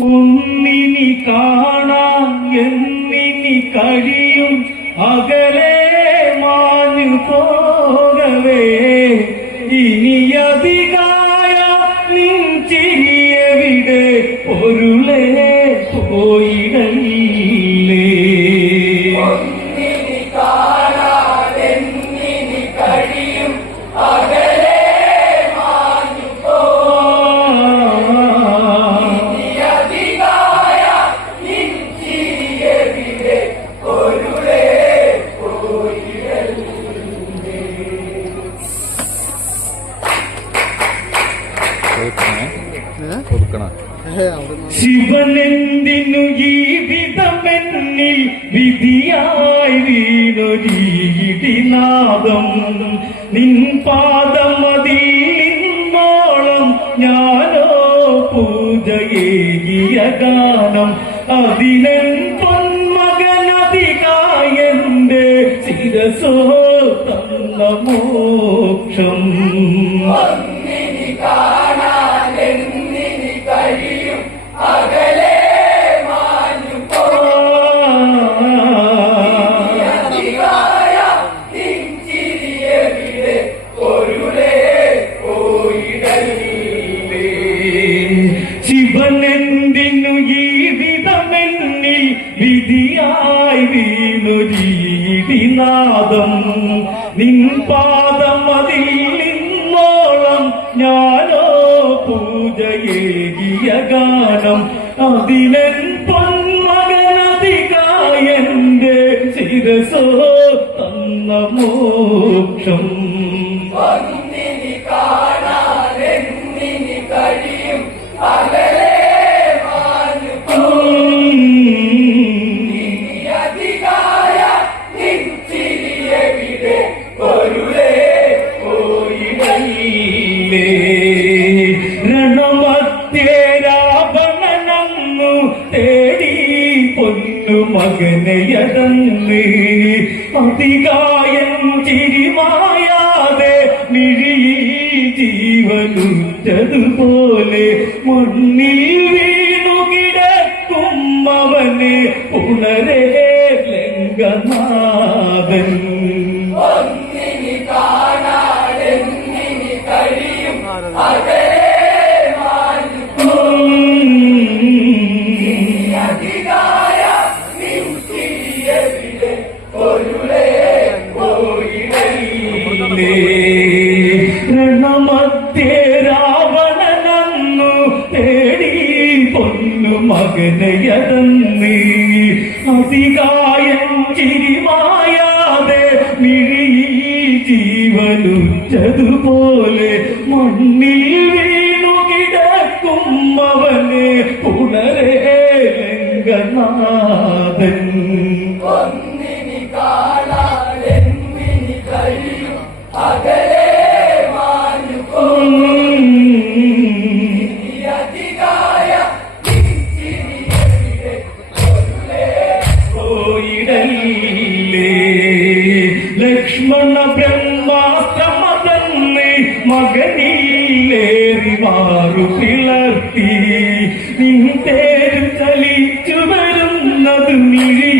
ഒന്നിനി കാണാൻ എന്നിനി കഴിയും അകലെ മാഞ്ഞു പോകവേ ശിവനെന്തിനു ജീവിതമെന്നിൽ വിധിയായി വീണൊരീടിനാദം നിൻ പാദമതിൽ നിന്നോളം ഞാനോ പൂജയേകിയ ഗാനം. അതിനെ പൊന്മകനതികായന്റെ ശിരസോ തന്ന മോക്ഷം. വിധിയായി നിൻ പാദം അതിൽ നിന്നോളം ഞാനോ പൂജയേകിയ ഗാനം. അതിനൻ പൊന്മകനതികായന്റെ ശിരസോ തന്ന മോക്ഷം. പൊന്നു മകനയതന്ന് അതികായം ചിരിമായാതെ മിഴി ജീവനുറ്റതുപോലെ മണ്ണിൽ ಈಗ മിഴി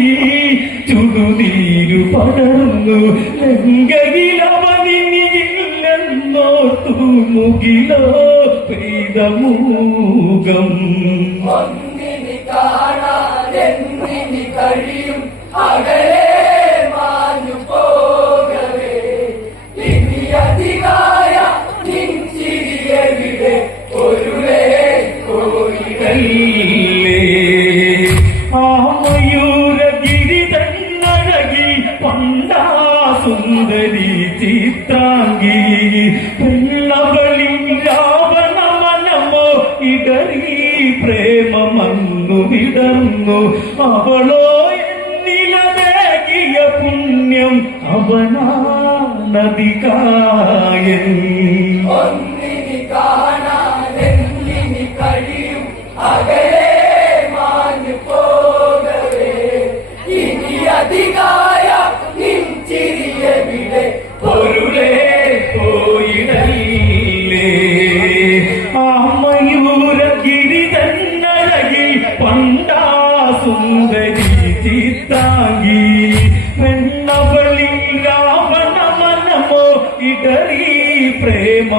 ചുടുനീരു പടർന്നു ലങ്കയിലവനില്ലെന്നോ തൂമുകിലോ പ്രീതമൂകം. കല്ലേ പുണ്യം അവനാ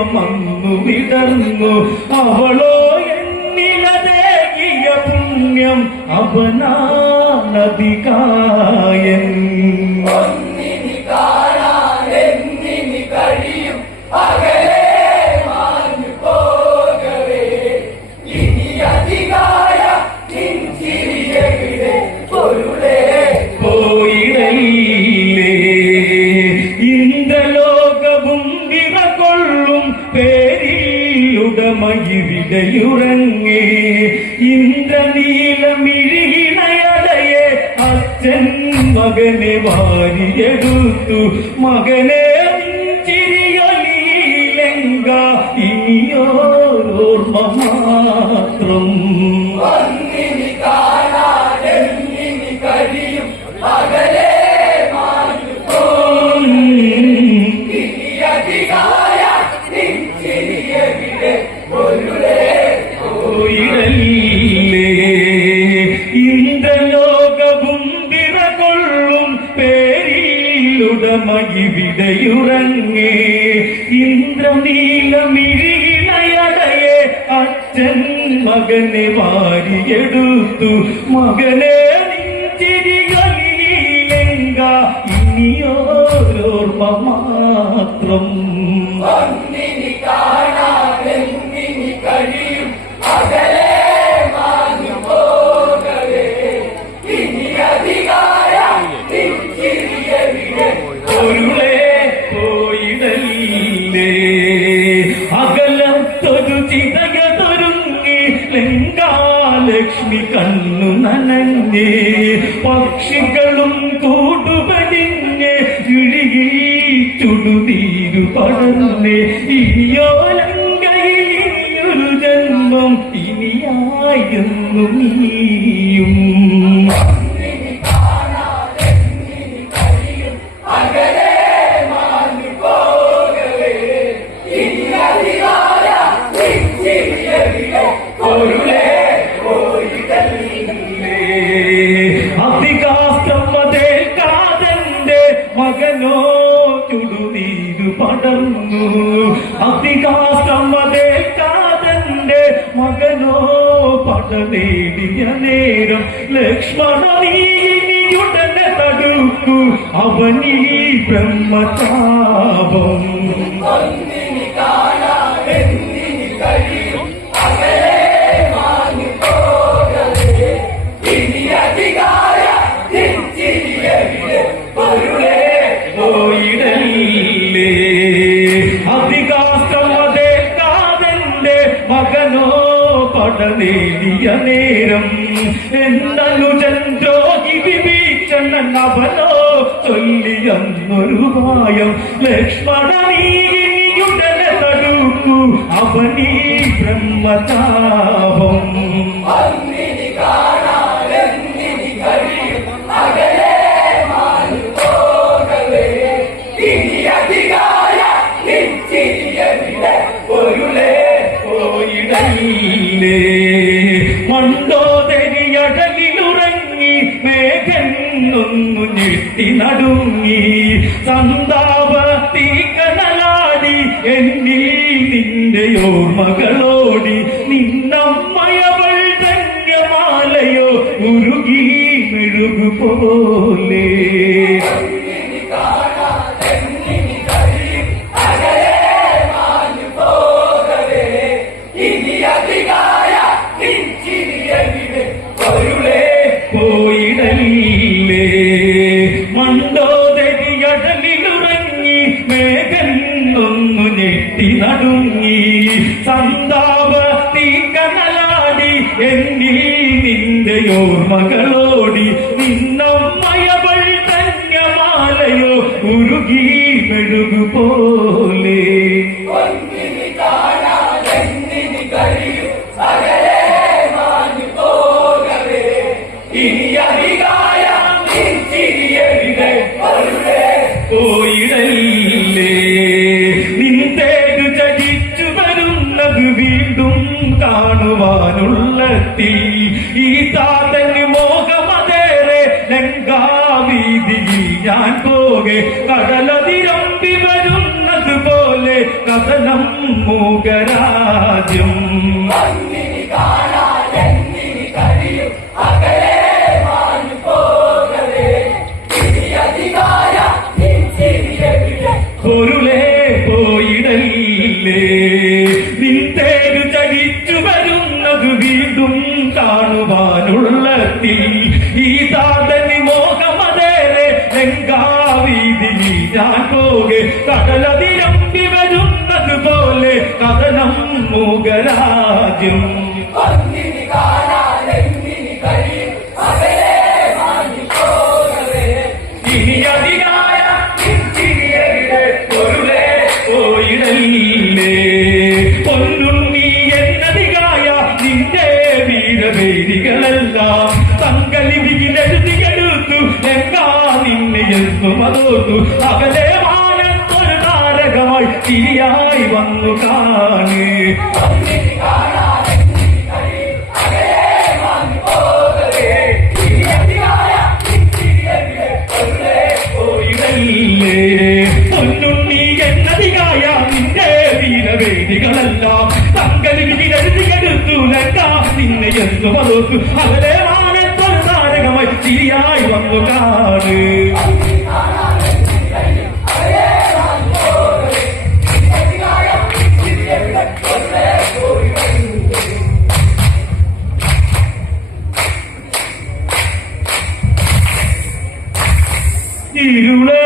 പ്രേമമന്നു വിടർന്നു. അവളോ എന്നിലതേകിയ പുണ്യം അവനാനദികായൻ പോയിടയില്ലേ പേരിലുടമയിവിടയുറങ്ങേ ഇന്ദ്രനീലമിഴിണയടയെ അച്ഛൻ മകനെ വാരിയെടുത്തു. മകനെ അച്ഛൻ മകനെ വാരിയെടുത്തു. മകനെ ലങ്കാലക്ഷ്മി കണ്ണു നനഞ്ഞേ പക്ഷികളും കൂടുപടിഞ്ഞ് ഇഴുകി ചുടുതീരു പടന്നേ ഇനിയോലങ്കയിൽ ഇനിയൊരു ജന്മം ഇനിയായിരുന്നു നീയും. ಮಗನೋ ಚುಡು ನೀನು ಪಡನ್ನು ಅತಿಕಾಸ್ತಮ್ಮದೇ ಕಾದಂದೆ ಮಗನೋ ಪಡನೇಡಿಯ ನೇರಂ ಲಕ್ಷ್ಮಣ ನೀನಿಯುಡನೆ ತಡುಕು ಅವನಿ ಬ್ರಹ್ಮತಾಪಂ ಕಾಣ പടനേടിയ നേരം എന്നനുജൻ ദ്രോഹി വിഭീഷണൻ അവനോ ചൊല്ലിയെന്നൊരു ഭയം ലക്ഷ്മണ നീയുടനെ തടുക്കു അവനീ ബ്രഹ്മതാപം മണ്ടോദരിയടലിലുറങ്ങി മേഘങ്ങൊന്നു ഒന്നു ഞെട്ടി നടുങ്ങി. സന്താപത്തി കനലാടി എന്നിൽ നിന്റെ ഓർമ്മകളോടി നിന്നമ്മയവൾ ധന്യമാലയോ ഉരുകി മെഴുകു എന്നിൽ നിന്റെ ഓർമ്മകളോടി നിന്നമ്മയവൾ ധന്യമാലയോ ഉരുകി മെഴുകു പോലെ തീ ഈ താതനി ഞാൻ പോകെ കടലതിരമ്പി നിന്റെ വീരവേദികളെല്ലാം. സങ്കലിതിയിലെഴുതിയെടുത്തു എങ്കാ നിന്നെ എന്നും അതോർത്തു. താരകമായി തിരിയായി വന്നു കാണ് പോയിടല്ലേ പൊന്നുണ്ണി എന്നതികായ നിന്റെ വീരവേദികളെല്ലാം തങ്കലിതിലെഴുതിയെടുത്തു ലങ്കാ നിന്നെ എന്ന് വളർത്തു അവരെ മാനത്തൊരു താരകമായി തിരിയായി വന്നു കാണ് இருளே